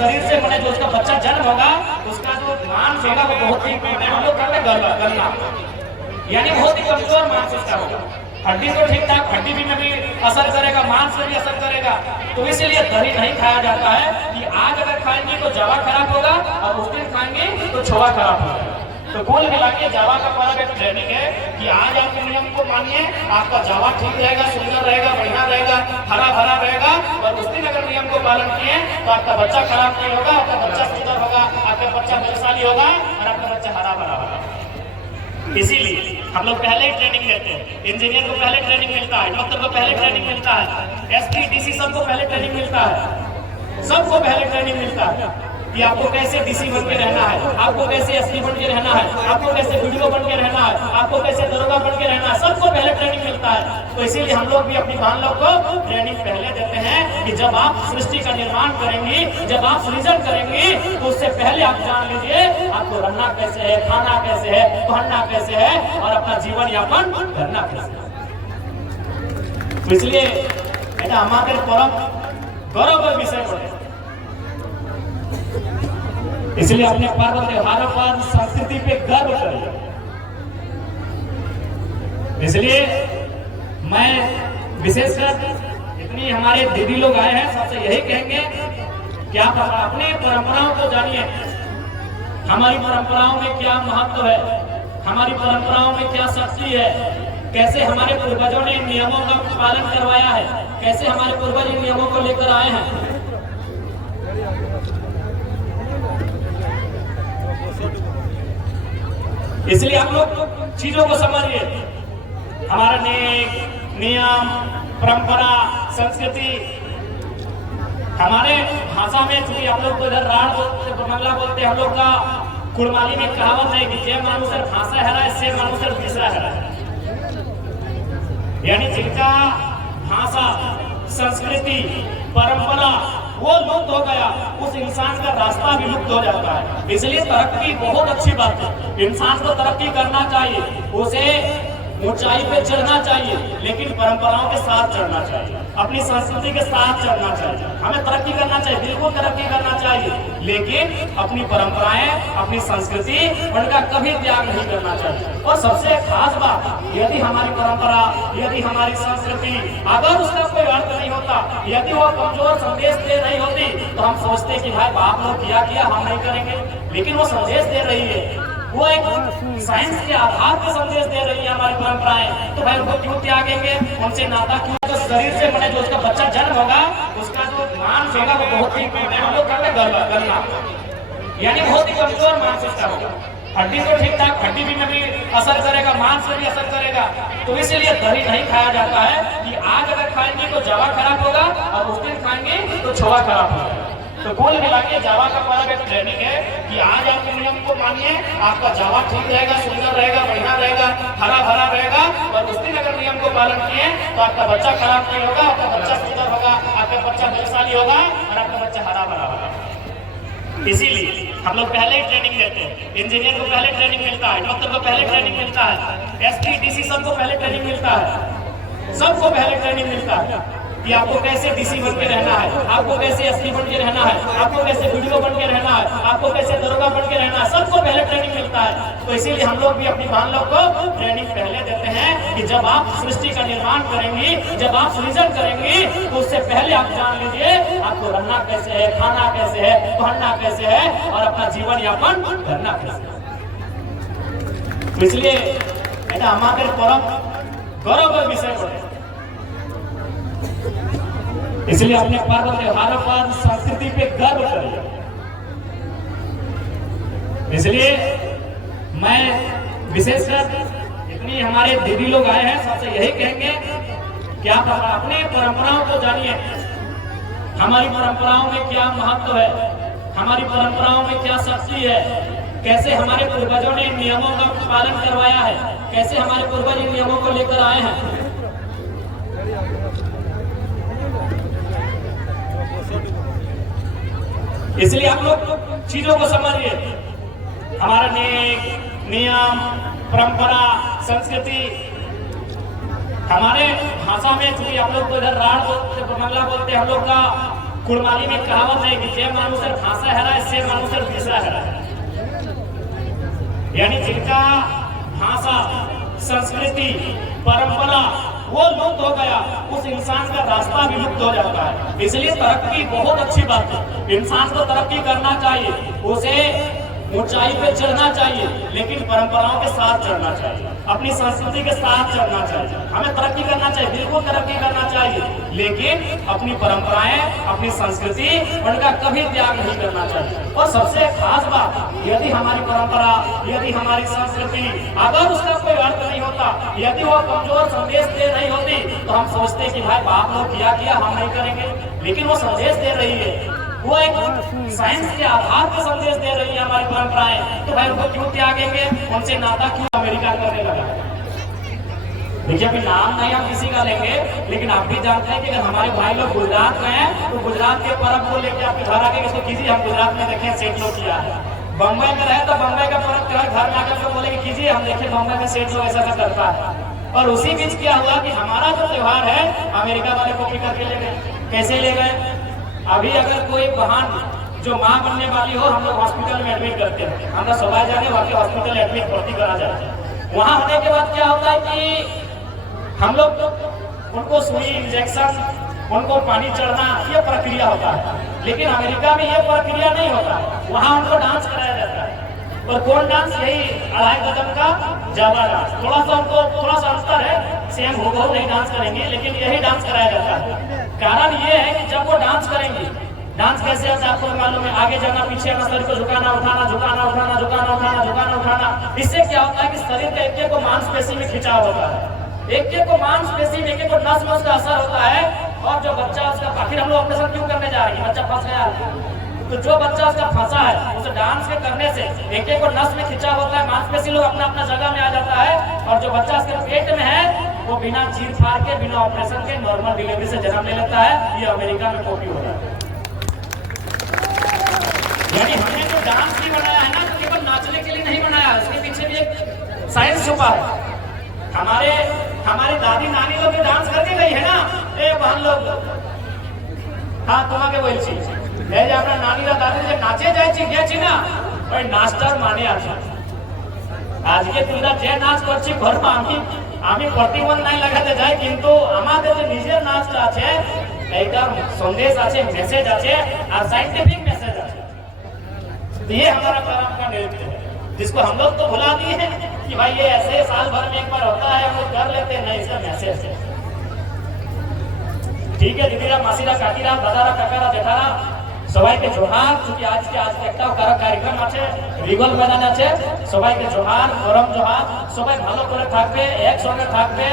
शरीर से बने जो उसका बच्चा जन्म होगा उसका जो मांस होगा वो बहुत ही हम लोग कहते हैं गन्ना, यानी बहुत ही कमजोर मांस उसका होगा। हड्डी तो ठीक ठाक, हड्डी भी में भी असर करेगा, मांस में भी असर करेगा। तो इसीलिए दही नहीं खाया जाता है कि आज अगर खाएंगे तो जावा खराब होगा और उस दिन खाएंगे तो छोवा खराब होगा। तो कुल मिला के जावा का पर्व एक ट्रेनिंग है कि आज आप नियम को मानिए, आपका जावा ठीक रहेगा, सुंदर रहेगा, बढ़िया रहेगा, हरा भरा रहेगा। और उस दिन अगर नियम को पालन किए तो आपका बच्चा खराब नहीं होगा, आपका बच्चा सुंदर होगा, आपका बच्चा बलशाली होगा और आपका बच्चा हरा भरा होगा। इसीलिए हम लोग पहले ही ट्रेनिंग देते हैं। इंजीनियर को पहले ट्रेनिंग मिलता है, डॉक्टर को पहले ट्रेनिंग मिलता है, एसपी डीसी सबको पहले ट्रेनिंग मिलता है, सबको पहले ट्रेनिंग मिलता है कि आपको कैसे डीसी बन के रहना है, आपको कैसे एसपी बन के रहना है, आपको कैसे वीडियो बन के रहना है, आपको कैसे दरोगा बन के रहना है, सबको पहले ट्रेनिंग मिलता है। तो इसीलिए हम लोग भी अपनी बहन लोग को ट्रेनिंग पहले देते हैं कि जब आप सृष्टि का निर्माण करेंगी, जब आप सृजन करेंगी तो उससे पहले आप जान लीजिए आपको रहना कैसे है, खाना कैसे है, पहनना कैसे है और अपना जीवन यापन करना कैसे है। तो इसलिए हमारे परम गौरव विषय पर इसलिए अपने पर्व त्योहारों पर संस्कृति पे गर्व करिए। इसलिए मैं विशेषकर इतनी हमारे दीदी लोग आए हैं सबसे यही कहेंगे कि आप अपने परंपराओं को जानिए। हमारी परंपराओं में क्या महत्व है, हमारी परंपराओं में क्या शक्ति है, कैसे हमारे पूर्वजों ने नियमों का पालन करवाया है, कैसे हमारे पूर्वज इन नियमों को लेकर आए हैं। इसलिए आप लोग चीजों को समझिए। हमारा नियम, परंपरा, संस्कृति, हमारे भाषा में चूंकि आप लोग तो इधर राड़ बोलते, बंगला बोलते, हम लोग का कुड़माली में कहावत है कि जय मानुसर भाषा है, से मानुसर तीसरा है। यानी जिनका भाषा, संस्कृति, परंपरा वो लुप्त हो गया, उस इंसान का रास्ता भी लुप्त हो जाता है। इसलिए तरक्की बहुत अच्छी बात है, इंसान को तरक्की करना चाहिए, उसे ऊंचाई पे चढ़ना चाहिए, लेकिन परंपराओं के साथ चढ़ना चाहिए, अपनी संस्कृति के साथ चढ़ना चाहिए। हमें तरक्की करना चाहिए, बिल्कुल तरक्की करना चाहिए, लेकिन अपनी परंपराएं, अपनी संस्कृति उनका कभी त्याग नहीं करना चाहिए। और सबसे खास बात, यदि हमारी परंपरा, यदि हमारी संस्कृति अगर उसका कोई अर्थ नहीं होता, यदि वो कमजोर संदेश दे रही होती तो हम सोचते कि भाई बाप लोग किया हम नहीं करेंगे, लेकिन वो संदेश दे रही है, वो एक साइंस के आधार पर संदेश दे रही है हमारी परंपराएं, तो भाई उनको क्यों त्यागेंगे, उनसे नाता क्यों। जो शरीर से बने जो उसका बच्चा जन्म होगा उसका जो मांस होगा वो बहुत ही हम लोग कहते हैं गन्ना, यानी बहुत ही कमजोर मांस उसका होगा। हड्डी तो ठीक ठाक, हड्डी भी में भी असर करेगा, मांस में भी असर करेगा। तो इसीलिए दही नहीं खाया जाता है कि आज अगर खाएंगे तो जावा खराब होगा और उस दिन खाएंगे तो छोवा खराब होगा। तो कुल मिला के जावा का पर्व एक ट्रेनिंग है कि आज आप नियम को मानिए, आपका जावा ठीक रहेगा, सुंदर रहेगा, बढ़िया रहेगा, हरा भरा रहेगा। और उस दिन अगर नियम को पालन किए तो आपका बच्चा खराब नहीं होगा, आपका बच्चा सुंदर होगा, आपका बच्चा बलशाली होगा और आपका बच्चा हरा भरा होगा। इसीलिए हम लोग पहले ही ट्रेनिंग देते हैं। इंजीनियर को पहले ट्रेनिंग मिलता है, डॉक्टर को पहले ट्रेनिंग मिलता है, एसपी डीसी सबको पहले ट्रेनिंग मिलता है, सबको पहले ट्रेनिंग मिलता है कि आपको कैसे डीसी बन के रहना है, आपको कैसे एसपी बन के रहना है, आपको कैसे वीडियो बन के रहना है, आपको कैसे दरोगा बन के रहना है, सबको पहले ट्रेनिंग मिलता है। तो इसीलिए हम लोग भी अपनी बहन लोग को ट्रेनिंग पहले देते हैं कि जब आप सृष्टि का निर्माण करेंगी, जब आप सृजन करेंगी तो उससे पहले आप जान लीजिए आपको रहना कैसे है, खाना कैसे है, पहनना कैसे है और अपना जीवन यापन करना कैसे है। तो इसलिए हमारे परम गौरव विषय पर इसलिए अपने पर्व त्योहारों पर संस्कृति पे गर्व करिए। इसलिए मैं विशेषकर इतनी हमारे दीदी लोग आए हैं सबसे यही कहेंगे कि आप अपने परंपराओं को जानिए। हमारी परंपराओं में क्या महत्व है, हमारी परंपराओं में क्या शक्ति है, कैसे हमारे पूर्वजों ने नियमों का पालन करवाया है, कैसे हमारे पूर्वज इन नियमों को लेकर आए हैं। इसलिए आप लोग चीजों को समझिए। हमारा नियम, परंपरा, संस्कृति, हमारे भाषा में चूंकि आप लोग तो इधर राड़ बोलते, बंगला बोलते, हम लोग का कुड़माली में कहावत है कि जे मानुषेर भाषा है से मानुषेर दिशा है, यानी जिनका भाषा, संस्कृति, परंपरा वो लुप्त हो गया, उस इंसान का रास्ता भी लुप्त हो जाता है। इसलिए तरक्की बहुत अच्छी बात है, इंसान को तरक्की करना चाहिए, उसे ऊंचाई पे चढ़ना चाहिए, लेकिन परंपराओं के साथ चढ़ना चाहिए, अपनी संस्कृति के साथ चढ़ना चाहिए। हमें तरक्की करना चाहिए, बिल्कुल तरक्की करना चाहिए, लेकिन अपनी परंपराएं, अपनी संस्कृति उनका कभी त्याग नहीं करना चाहिए। और सबसे खास बात, यदि हमारी परंपरा, यदि हमारी संस्कृति अगर उसका कोई अर्थ नहीं होता, यदि वो कमजोर संदेश दे रही होती, तो हम सोचते कि भाई बाप लोग किया हम नहीं करेंगे, लेकिन वो संदेश दे रही है, वो एक साइंस के आधार पर संदेश दे रही है हमारी परंपराएं, तो भाई उनको क्यों त्यागेंगे, उनसे नाता क्यों अमेरिका करने लगा। देखिए अभी नाम नहीं हम किसी का लेंगे, लेकिन आप भी जानते हैं कि अगर हमारे भाई लोग गुजरात में हैं तो गुजरात के पर्व को लेकर आपके घर आके इसको कीजिए, हम गुजरात में देखें सेठ लोग किया है, बम्बई में रहे तो बम्बई का पर्व जो है घर में आकर बोले कीजिए, हम देखें बम्बई में सेठ लोग ऐसा करता है। और उसी बीच क्या हुआ कि हमारा जो त्योहार है अमेरिका वाले कॉपी करके ले गए। कैसे ले गए? अभी अगर कोई बहन जो माँ बनने वाली हो, हम लोग हॉस्पिटल में एडमिट करते हैं, हम लोग सुबह जाने वहाँ के हॉस्पिटल एडमिट भर्ती करा जाते हैं। वहाँ होने के बाद क्या होता है कि हम लोग उनको सुई, इंजेक्शन, उनको पानी चढ़ना, ये प्रक्रिया होता है, लेकिन अमेरिका में ये प्रक्रिया नहीं होता है, वहाँ उनको डांस कराया जाता है। और कौन डांस? यही 2.5 कदम का जावा डांस। थोड़ा सा अंतर है, सेम हुबहू नहीं डांस करेंगे, लेकिन यही डांस कराया जाता है। कारण ये है कि जब वो डांस करेंगे, डांस कैसे होता है आपको मालूम है, आगे जाना, पीछे आना, शरीर को झुकाना उठाना, झुकाना उठाना, झुकाना उठाना, झुकाना उठाना। इससे क्या होता है कि शरीर का एक को मांसपेशी में खिंचाव होता है, एक को मांसपेशी में, एक को नस में उसका असर होता है। और जो बच्चा उसका, आखिर हम लोग ऑपरेशन क्यों करने जा रहे हैं? बच्चा फंस गया, तो जो बच्चा उसका फंसा है उसे डांस के करने से एक को नस में खिंचा होता है, मांसपेशी लोग अपना अपना जगह में आ जाता है। और जो बच्चा उसके पेट में है वो बिना चीर फाड़ के, बिना ऑपरेशन के नॉर्मल डिलीवरी से जन्म ले लेता है। ये अमेरिका में कॉपी हो रहा है। यानी हमने जो डांस भी बनाया है ना, तो केवल नाचने के लिए नहीं बनाया, उसके पीछे भी एक साइंस छुपा है। हमारी दादी नानी लोग भी डांस करके गई है ना, ए बहन लोग, हाँ तुम्हारे बोल चीज এই যে আপনার নানীরা দাদি যে নাচে যাইছি গেছি না, ওই নাচটার মানে আছে। আজকে তোমরা যে নাচ করছি ঘরে আমি প্রতিবন্ধ নাই লাগাতে যাই, কিন্তু আমাদের যে নিজের নাচটা আছে এইটার সন্দেশ আছে, মেসেজ আছে, আর সাইন্টিফिक मैसेज আছে। ये हमारा परम का नृत्य है, जिसको हम लोग तो भुला दिए हैं कि भाई ये ऐसे साल भर में एक बार होता है, हम लोग कर लेते हैं, नहीं, इसका मैसेज है। ठीक है दीदीरा, मासीरा, काकीरा, दादारा, काकारा, जेठारा সবাইকে জোহার। চুকি আজকে একটা কার্যক্রম আছে, রিগল ময়দান আছে, সবাইকে জোহার, গরম জোহার। সবাই ভালো করে থাকবে, একসঙ্গে থাকবে,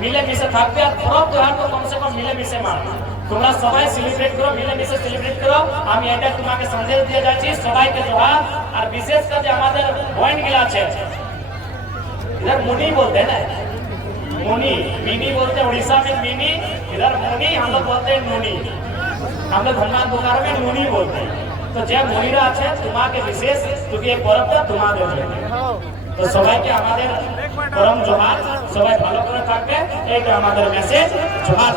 মিলেমিশে থাকবে, আর পরব त्योहार को कम से कम মিলেমিশে মানবে। তোমরা সবাই সেলিব্রেট করো, মিলেমিশে সেলিব্রেট করো। আমি এটা তোমাকে সন্দেশ দিয়ে যাচ্ছি, সবাইকে জোহার। আর বিশেষ করে আমাদের পয়েন্ট গুলো আছে, इधर मुनी बोलते हैं ना, मुनी, मिनी बोलते हैं उड़ीसा में मिनी, इधर मुनी, हम लोग बोलते हैं मुनी। हम लोग हनुमान पुकार में मुनी बोलते हैं। तो जब मुनिरा আছে তোমাকে বিশেষ, তুমি এই পরবটা তোমাদের জন্য। তো সবাইকে আমাদের পরম জোহার, সবাই ভালো করে থাকবে, এইটা আমাদের মেসেজ। জোহার।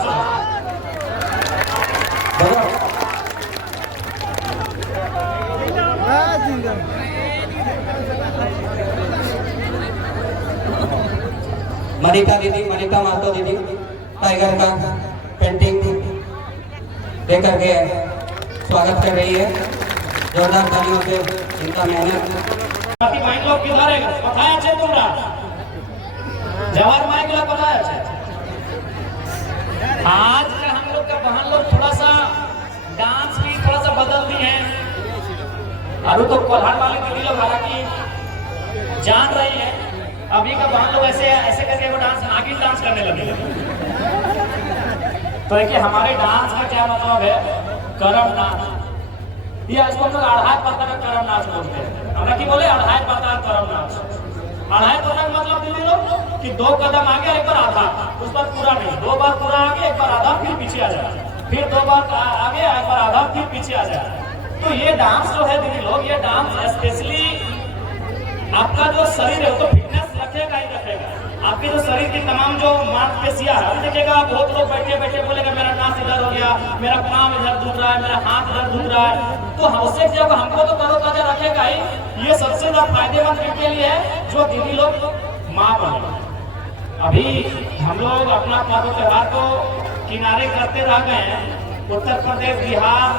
मनीता दीदी, मनीता मातो दीदी टाइगर का पेंटिंग देकर के स्वागत कर रही है। जोरदार तालियों से इनका मेहनत। बाकी माइक लोग किधर है? बताया छे तुमरा जवाहर माइक लोग बताया छे। आज का हम लोग का बहन लोग थोड़ा सा डांस भी थोड़ा सा बदल दी है। अभी तो कोल्हार वाले दीदी लोग हालांकि जान रही है, अभी का बहन लोग ऐसे ऐसे करके वो डांस, नागिन डांस करने लगे। तो देखिए हमारे डांस का क्या मतलब है, करम नाच। ये इसको हम लोग 2.5 पत्ता का करम नाच बोलते हैं। हमरा की बोले 2.5 पत्ता करम नाच। 2.5 पत्ता का मतलब दीदी लोग कि 2 कदम आगे, एक बार आधा, उस पर पूरा नहीं, 2 बार पूरा आगे, एक बार आधा, फिर पीछे आ जाए, फिर 2 बार आगे, एक बार आधा, फिर पीछे आ जाए। तो ये डांस जो है दीदी लोग, ये डांस स्पेशली आपका जो शरीर है तो फिटनेस रखेगा ही रखेगा। आपके जो शरीर की तमाम जो मांसपेशियां है, देखिएगा बहुत लोग बैठे बैठे बोलेगा मेरा नाक इधर हो गया, मेरा पाँव इधर दुख रहा है, मेरा हाथ इधर दुख रहा है। तो उससे जब हमको तो तरोताजा रखेगा ही, ये सबसे ज्यादा फायदेमंद इनके लिए है जो दीदी लोग माँ बने। अभी हम लोग अपना पर्व त्योहार को किनारे करते रह गए हैं। उत्तर प्रदेश, बिहार,